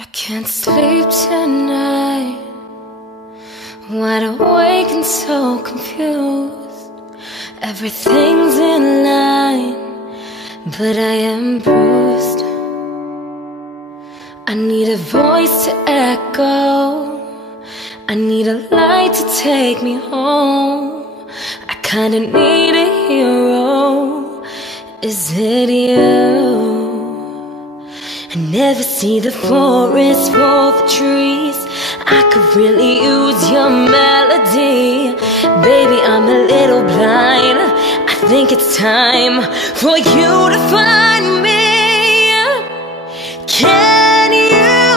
I can't sleep tonight, wide awake and so confused. Everything's in line, but I am bruised. I need a voice to echo, I need a light to take me home. I kinda need a hero, is it you? I never see the forest for the trees. I could really use your melody. Baby, I'm a little blind. I think it's time for you to find me. Can you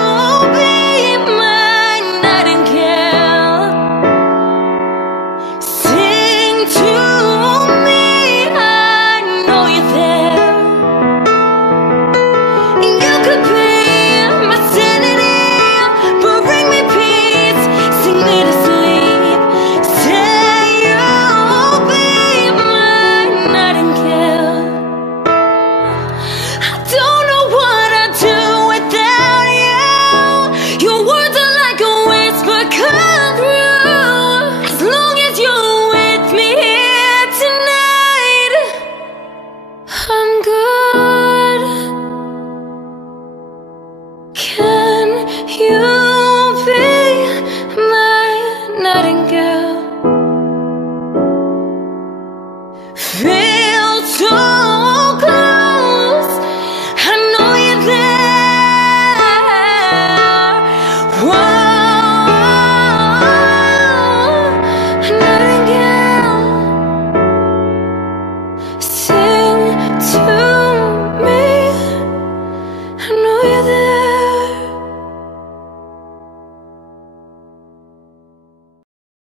be my nightingale? Sing to me, I know you're there. You could be my sanity, bring me peace, sing me to sleep. Say you'll be my nightingale. I don't know what I'd do without you. Your words are like a whisper come through. As long as you're with me here tonight, I'm good. Can you